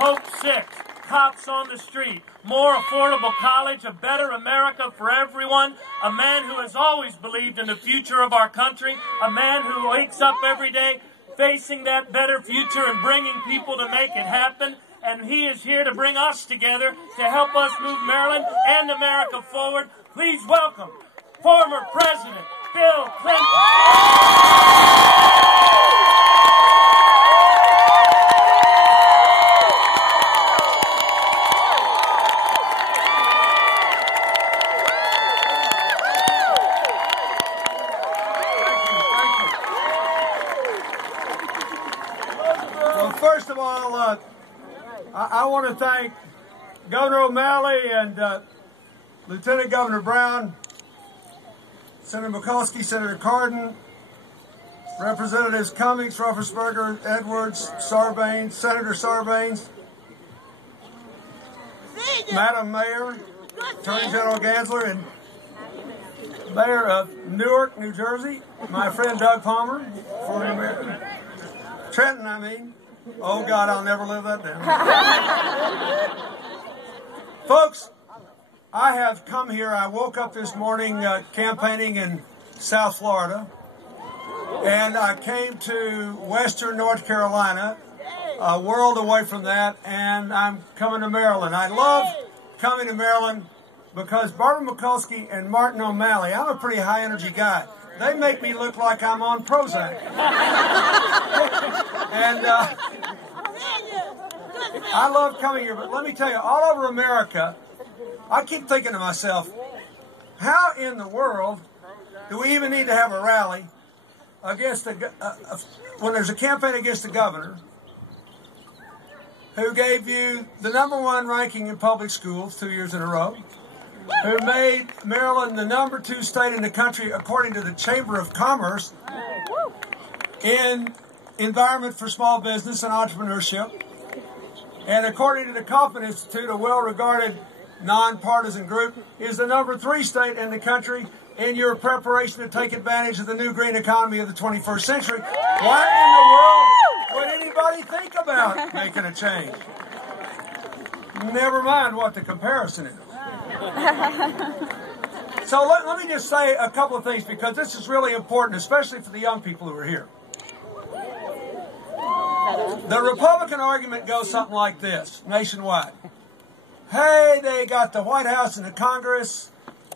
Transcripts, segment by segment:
Hope 6, cops on the street, more affordable college, a better America for everyone, a man who has always believed in the future of our country, a man who wakes up every day facing that better future and bringing people to make it happen. And he is here to bring us together to help us move Maryland and America forward. Please welcome former President Bill Clinton. Well, first of all, I want to thank Governor O'Malley and Lieutenant Governor Brown, Senator Mikulski, Senator Cardin, Representatives Cummings, Ruffensperger, Edwards, Sarbanes, Senator Sarbanes, Madam Mayor, Attorney General Gansler, and Mayor of Newark, New Jersey, my friend Doug Palmer, former Mayor. Trenton, I mean. Oh, God, I'll never live that down. Folks, I have come here. I woke up this morning campaigning in South Florida, and I came to Western North Carolina, a world away from that, and I'm coming to Maryland. I love coming to Maryland because Barbara Mikulski and Martin O'Malley, I'm a pretty high-energy guy. They make me look like I'm on Prozac. And I love coming here, but let me tell you, all over America, I keep thinking to myself, how in the world do we even need to have a rally against when there's a campaign against the governor who gave you the #1 ranking in public schools 2 years in a row, who made Maryland the #2 state in the country, according to the Chamber of Commerce, in environment for small business and entrepreneurship, and according to the Kauffman Institute, a well-regarded nonpartisan group, is the #3 state in the country in your preparation to take advantage of the new green economy of the 21st century. Why in the world would anybody think about making a change? Never mind what the comparison is. So let me just say a couple of things, because this is really important, especially for the young people who are here. The Republican argument goes something like this, nationwide. Hey, they got the White House and the Congress,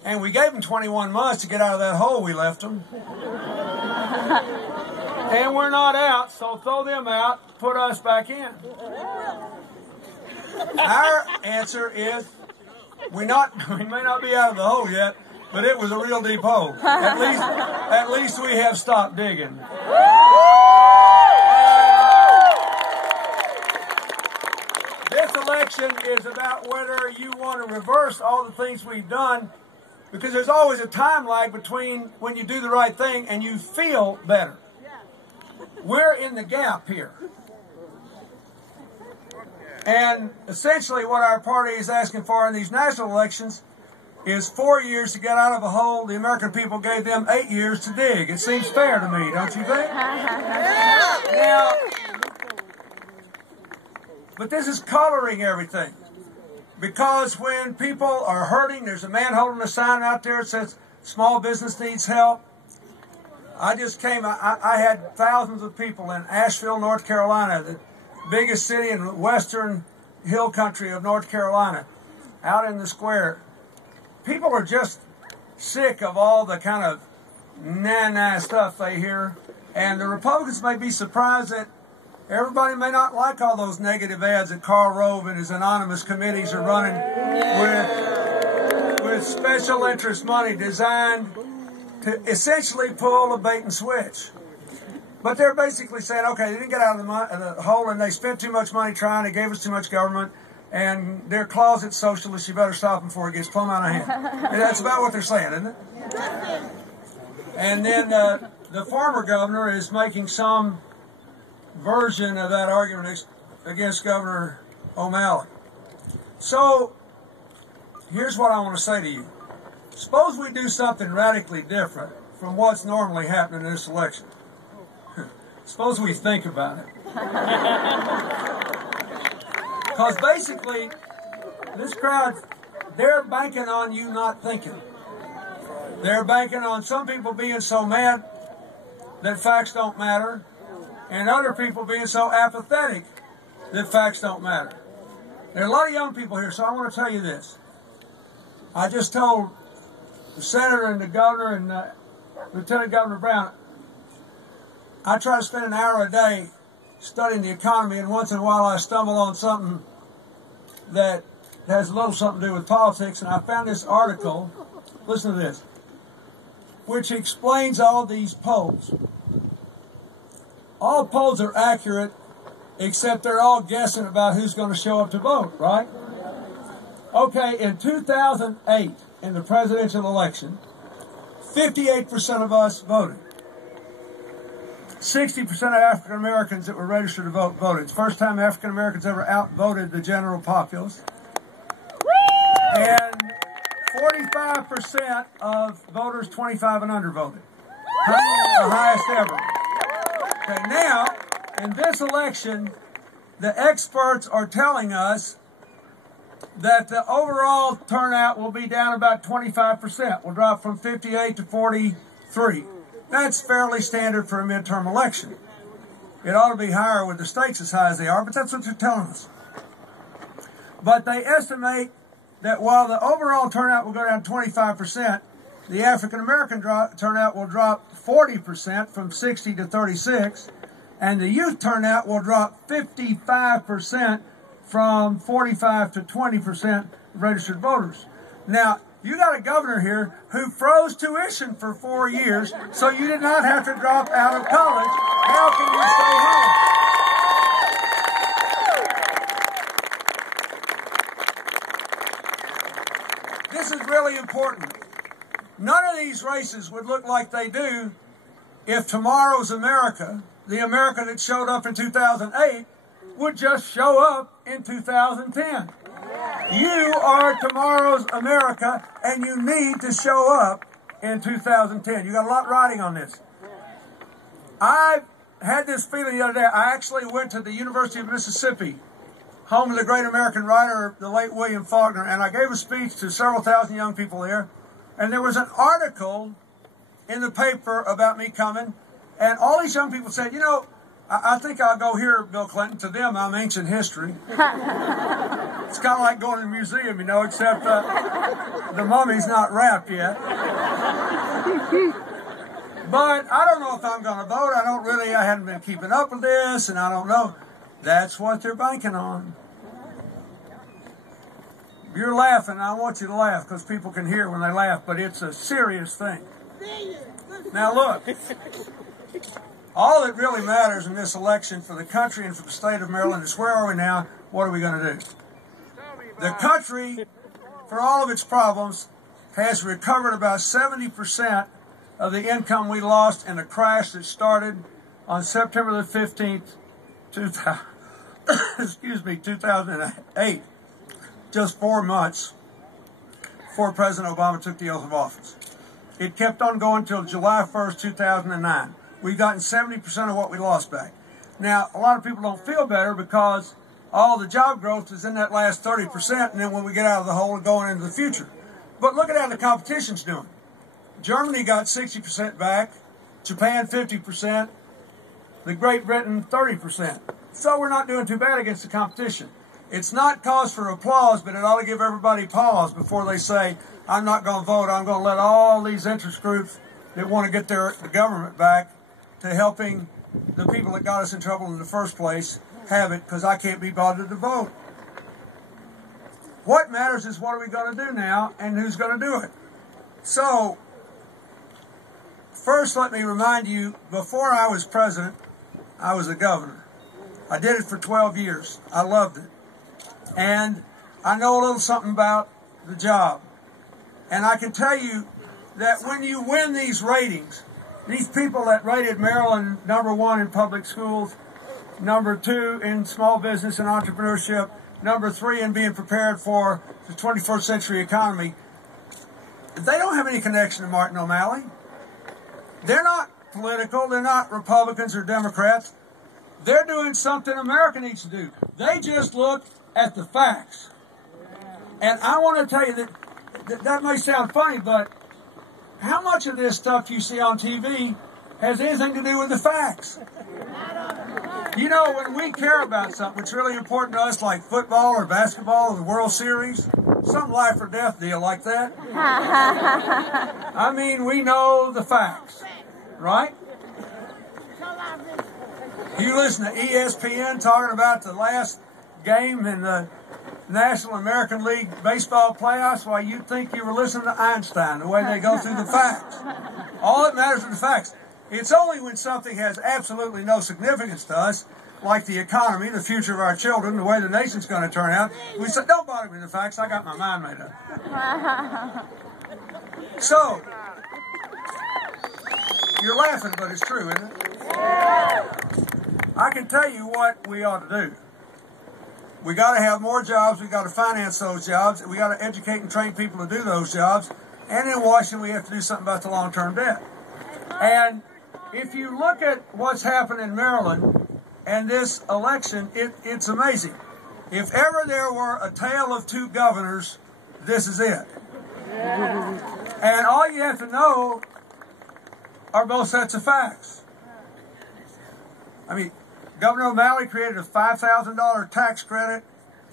and we gave them 21 months to get out of that hole we left them. And we're not out, so throw them out, put us back in. Our answer is, we may not be out of the hole yet, but it was a real deep hole. At least we have stopped digging. This election is about whether you want to reverse all the things we've done, because there's always a time lag between when you do the right thing and you feel better. We're in the gap here. And essentially what our party is asking for in these national elections is 4 years to get out of a hole the American people gave them 8 years to dig. It seems fair to me, don't you think? Now, but this is coloring everything. Because when people are hurting, there's a man holding a sign out there that says small business needs help. I just came, I had thousands of people in Asheville, North Carolina, the biggest city in western hill country of North Carolina, out in the square. People are just sick of all the kind of nah stuff they hear. And the Republicans may be surprised that everybody may not like all those negative ads that Karl Rove and his anonymous committees are running with special interest money designed to essentially pull a bait and switch. But they're basically saying, okay, they didn't get out of the hole and they spent too much money trying, they gave us too much government, and they're closet socialists, you better stop them before it gets plumb out of hand. And that's about what they're saying, isn't it? And then the former governor is making some version of that argument against Governor O'Malley. So, here's what I want to say to you. Suppose we do something radically different from what's normally happening in this election. Suppose we think about it. Because basically, this crowd, they're banking on you not thinking. They're banking on some people being so mad that facts don't matter, and other people being so apathetic that facts don't matter. There are a lot of young people here, so I want to tell you this. I just told the senator and the governor and Lieutenant Governor Brown, I try to spend an hour a day studying the economy, and once in a while I stumble on something that has a little something to do with politics, and I found this article, listen to this, which explains all these polls. All polls are accurate, except they're all guessing about who's going to show up to vote, right? Okay, in 2008, in the presidential election, 58% of us voted. 60% of African Americans that were registered to vote voted. It's the first time African Americans ever outvoted the general populace. And 45% of voters 25 and under voted. The highest ever. Okay, now, in this election, the experts are telling us that the overall turnout will be down about 25%. We'll drop from 58 to 43. That's fairly standard for a midterm election. It ought to be higher with the stakes as high as they are, but that's what they're telling us. But they estimate that while the overall turnout will go down 25%, the African-American turnout will drop 40% from 60 to 36, and the youth turnout will drop 55% from 45 to 20% registered voters. Now, you got a governor here who froze tuition for 4 years, so you did not have to drop out of college. How can you stay home? This is really important. None of these races would look like they do if tomorrow's America, the America that showed up in 2008, would just show up in 2010. You are tomorrow's America, and you need to show up in 2010. You got a lot riding on this. I had this feeling the other day. I actually went to the University of Mississippi, home of the great American writer, the late William Faulkner, and I gave a speech to several thousand young people there. And there was an article in the paper about me coming, and all these young people said, you know, I think I'll go here, Bill Clinton. To them, I'm ancient history. It's kind of like going to a museum, you know, except the mummy's not wrapped yet. But I don't know if I'm going to vote. I hadn't been keeping up with this, and I don't know. That's what they're banking on. You're laughing. I want you to laugh because people can hear when they laugh, but it's a serious thing. Now look. All that really matters in this election for the country and for the state of Maryland is where are we now, what are we going to do? The country, for all of its problems, has recovered about 70% of the income we lost in a crash that started on September the 15th, 2008, just 4 months before President Obama took the oath of office. It kept on going until July 1st, 2009. We've gotten 70% of what we lost back. Now, a lot of people don't feel better because all the job growth is in that last 30%, and then when we get out of the hole, we're going into the future. But look at how the competition's doing. Germany got 60% back, Japan 50%, the Great Britain 30%. So we're not doing too bad against the competition. It's not cause for applause, but it ought to give everybody pause before they say, I'm not going to vote, I'm going to let all these interest groups that want to get the government back to helping the people that got us in trouble in the first place have it, because I can't be bothered to vote. What matters is what are we going to do now and who's going to do it. So, first let me remind you, before I was president, I was a governor. I did it for 12 years. I loved it. And I know a little something about the job. And I can tell you that when you win these ratings, these people that rated Maryland #1 in public schools, #2 in small business and entrepreneurship, #3 in being prepared for the 21st century economy, they don't have any connection to Martin O'Malley. They're not political. They're not Republicans or Democrats. They're doing something America needs to do. They just look at the facts. And I want to tell you that may sound funny, but how much of this stuff you see on TV has anything to do with the facts? You know, when we care about something that's really important to us, like football or basketball or the World Series, some life or death deal like that, I mean, we know the facts, right? You listen to ESPN talking about the last game in the National American League baseball playoffs, why you'd think you were listening to Einstein, the way they go through the facts. All that matters is the facts. It's only when something has absolutely no significance to us, like the economy, the future of our children, the way the nation's going to turn out, we say, don't bother me with the facts, I got my mind made up. So, you're laughing, but it's true, isn't it? I can tell you what we ought to do. We got to have more jobs. We got to finance those jobs. We got to educate and train people to do those jobs. And in Washington, we have to do something about the long-term debt. And if you look at what's happened in Maryland and this election, it's amazing. If ever there were a tale of two governors, this is it. And all you have to know are both sets of facts. I mean, Governor O'Malley created a $5,000 tax credit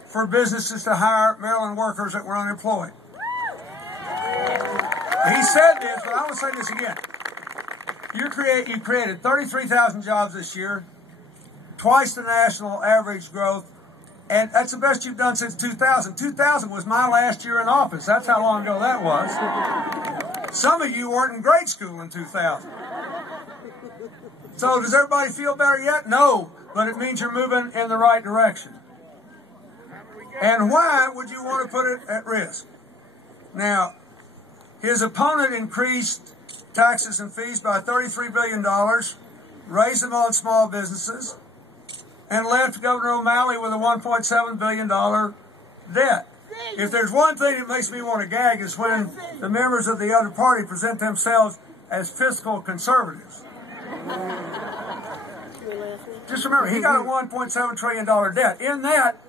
for businesses to hire Maryland workers that were unemployed. He said this, but I want to say this again. You created 33,000 jobs this year, twice the national average growth, and that's the best you've done since 2000. 2000 was my last year in office. That's how long ago that was. Some of you weren't in grade school in 2000. So does everybody feel better yet? No, but it means you're moving in the right direction. And why would you want to put it at risk? Now, his opponent increased taxes and fees by $33 billion, raised them on small businesses, and left Governor O'Malley with a $1.7 billion debt. If there's one thing that makes me want to gag, is when the members of the other party present themselves as fiscal conservatives. Just remember, he got a $1.7 trillion debt. In that,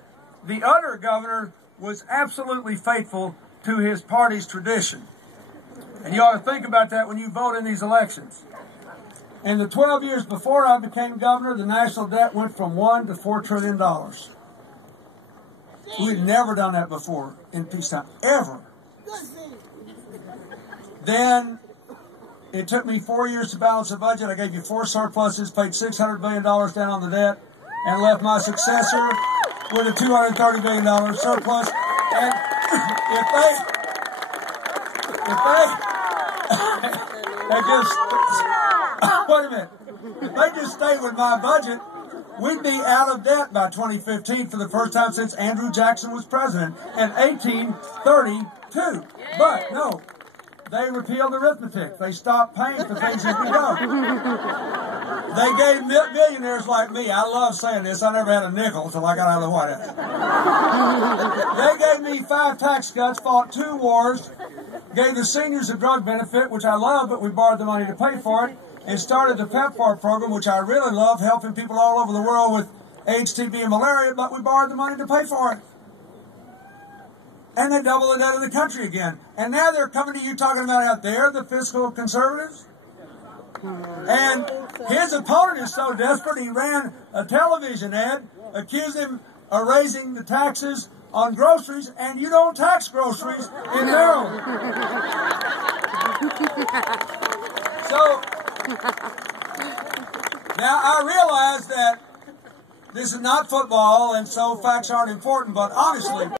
the other governor was absolutely faithful to his party's tradition. And you ought to think about that when you vote in these elections. In the 12 years before I became governor, the national debt went from $1 to $4 trillion. We'd never done that before in peacetime, ever. Then it took me 4 years to balance the budget. I gave you 4 surpluses, paid $600 billion down on the debt, and left my successor with a $230 billion surplus. And wait a minute. If they just stayed with my budget, we'd be out of debt by 2015 for the first time since Andrew Jackson was president in 1832. But no, they repealed arithmetic. They stopped paying for things as we go. They gave millionaires like me, I love saying this, I never had a nickel until I got out of the White House. They gave me 5 tax cuts, fought 2 wars, gave the seniors a drug benefit, which I love, but we borrowed the money to pay for it, and started the PEPFAR program, which I really love, helping people all over the world with AIDS, TB, and malaria, but we borrowed the money to pay for it. And they doubled the debt of the country again. And now they're coming to you talking about out there, the fiscal conservatives. And his opponent is so desperate, he ran a television ad, accused him of raising the taxes on groceries, and you don't tax groceries in Maryland. So, now I realize that this is not football, and so facts aren't important, but honestly,